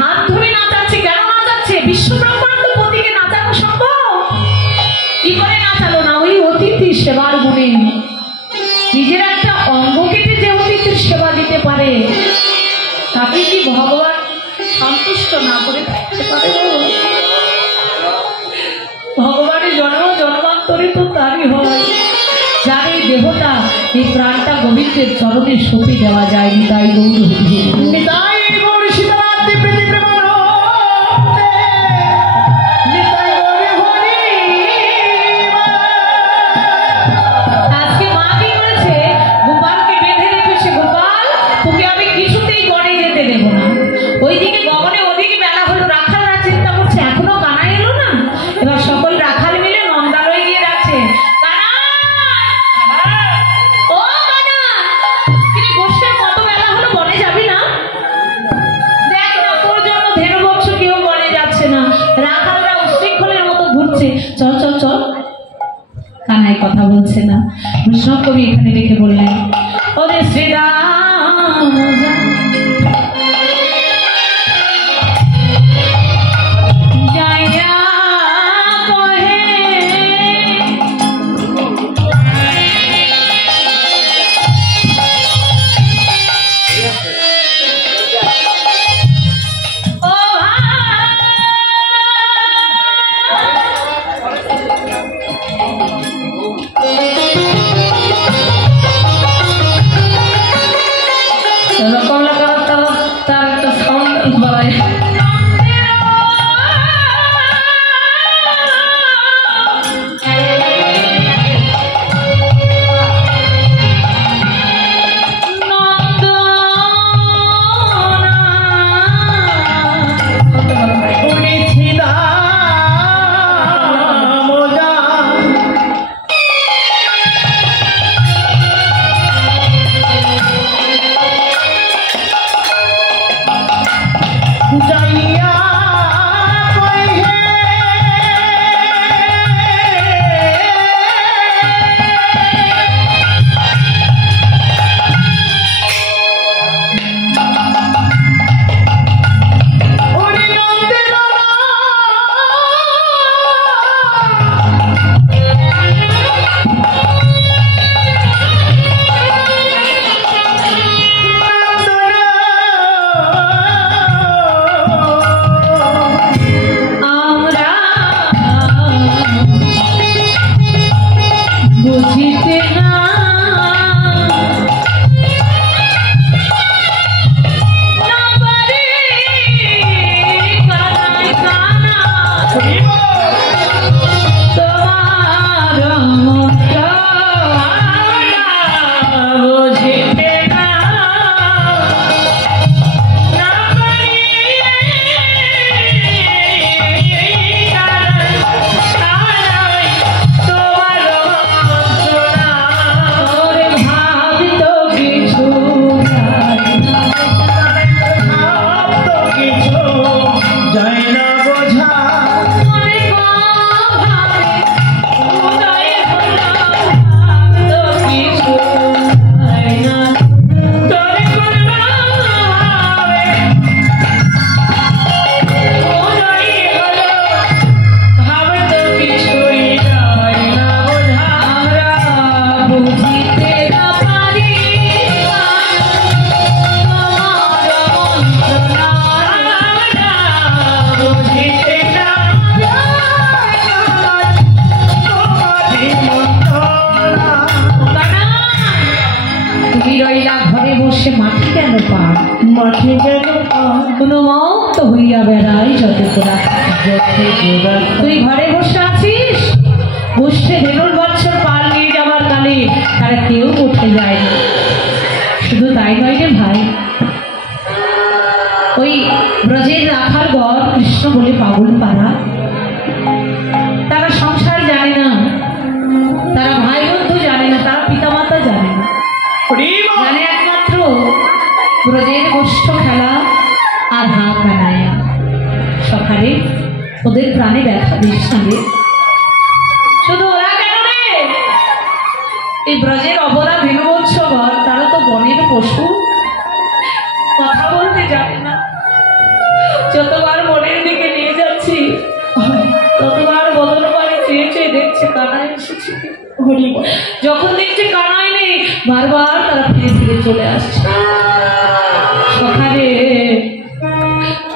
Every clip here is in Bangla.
হাত ধরে নাচাচ্ছে। কেন নাচাচ্ছে? বিশ্ব ব্রহ্মাণ্ড পতিকে নাচানো সম্ভব? কি করে নাচালো না? ওই অতিথির সেবার গুণে। নিজের একটা অঙ্গ কেটে যে অতিথির সেবা দিতে পারে, তাকে কি ভগবান সন্তুষ্ট না করে থাকতে পারে? ভগবানের জন্ম জন্মান্তরে তো তারই হয়, যার এই দেহটা, এই প্রাণটা গোবিন্দের চরণে সঁপে দেওয়া যায়নি। তাই আজকে মা কি করেছে? গোপালকে বেঁধে রেখেছে। গোপাল, তোকে আমি কিছুতেই গড়ে যেতে দেবো না। ওইদিকে গগনে ওদিকে বেলা হলো, রাখালরা চিন্তা করছে এখনো কানা এলো না। এবার সকল রাখাল মিলে নন্দালয়ে গিয়ে ডাকছে, রাখালরা উশৃঙ্খলের মতো ঘুরছে, চল চল চল। কানাই কথা বলছে না। বৈষ্ণব কবি এখানে রেখে বললেন, ওরে শ্রীরাম তুই ঘরে বসে আছিস, বসে ধেনুর বৎসর পাল নিয়ে যাবার কালে তারা কেউ উঠে যায় না। শুধু তাই নয় রে ভাই, ওই ব্রজের রাখার গড় কৃষ্ণ বলে পাগল পাড়া, তারা সংসার জানে না, তারা ভাই বন্ধু জানে না, তারা পিতামাতা জানে না, জানে একমাত্র ব্রজের গোষ্ঠ খেলা আর হা কানাইয়া। সকালে ওদের প্রাণে ব্যথা দিস না রে। শুধু ওরা কেন রে, এই ব্রজের অবলা ভীনবৎসগণ তারা তো বনের পশু, কথা বলতে জানে না। যতবার মনের দিকে নিয়ে যাচ্ছি ততবার বদন বাড়ি চেয়ে চেয়ে দেখছে কানাই এসেছে। যখন দেখছে কানাই নেই বারবার তারা ফিরে ফিরে চলে আসছে। সকালে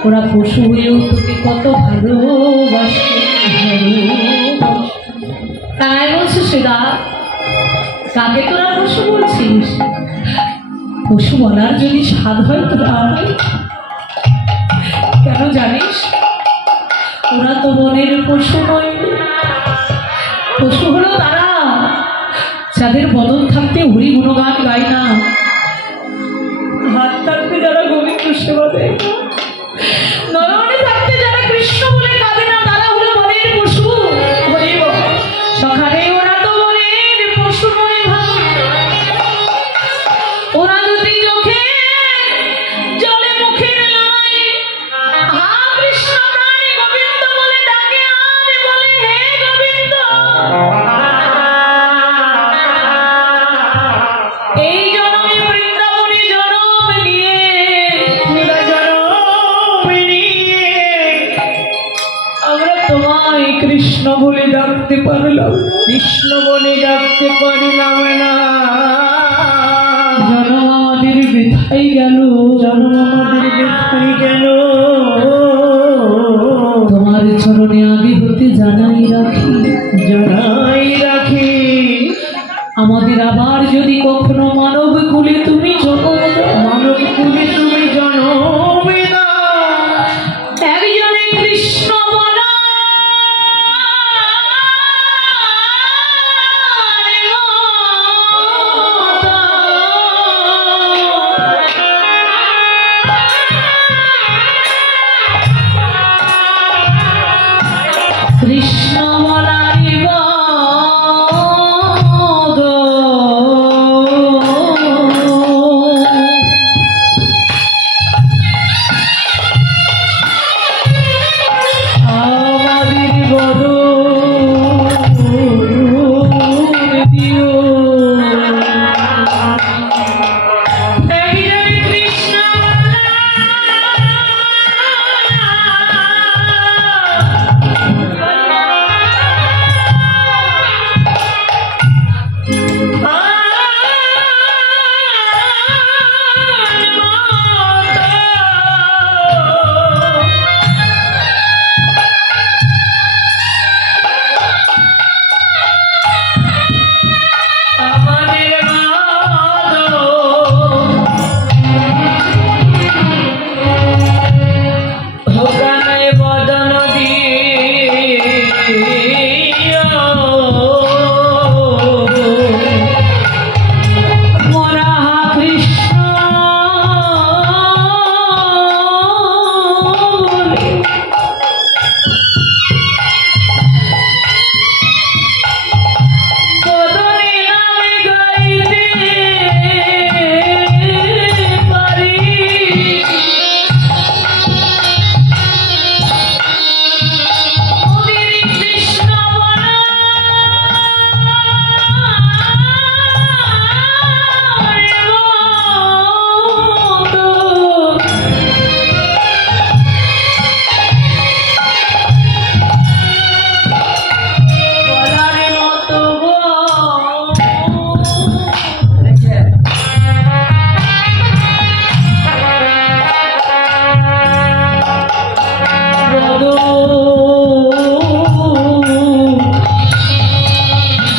ওরা পশু হয়েও তোকে কত ভালোবাসে। কানাই বলছে সেদা কাকে তোরা পশু বলছিস? পশু বলার যদি স্বাদ হয় তোরা কেন জানিস? ওরা তো মনের পশু নয়। পশু হলো তারা যাদের বদন থাকতে হরি গুণগান গায় না, হাত থাকতে যারা গোবিন্দ সেবা দেয়, নয়নে থাকতে যারা কৃষ্ণ বলে কাঁদে না, তারা হলো মনের পশু। সকালে ওরা তো মনের পশু নয় ভাই। ওরা যদি চোখে জলে মুখের লাই হা কৃষ্ণ প্রাণী গোবিন্দ বলে ডাকে আর বলে হে গোবিন্দ, এই জন্মে বৃন্দাবনে জন্ম নিয়ে আমরা তোমায় কৃষ্ণ বলে ডাকতে পারলাম, কৃষ্ণ বলে ডাকতে পারলাম না। জন্ম আমাদের বৃথাই গেল, জন্ম আমাদের বৃথাই গেল। তোমার চরণে আগে হতে জানাই রাখি, জানাই রাখি আমাদের আবার যদি কখনো মানব কুলে তুমি জন্ম দাও, মানব কুলে তুমি জন্ম দাও, একজনে কৃষ্ণ বলা কৃষ্ণ বলারি বদ আমাদের বদ দিও। কৃষ্ণ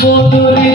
বদরে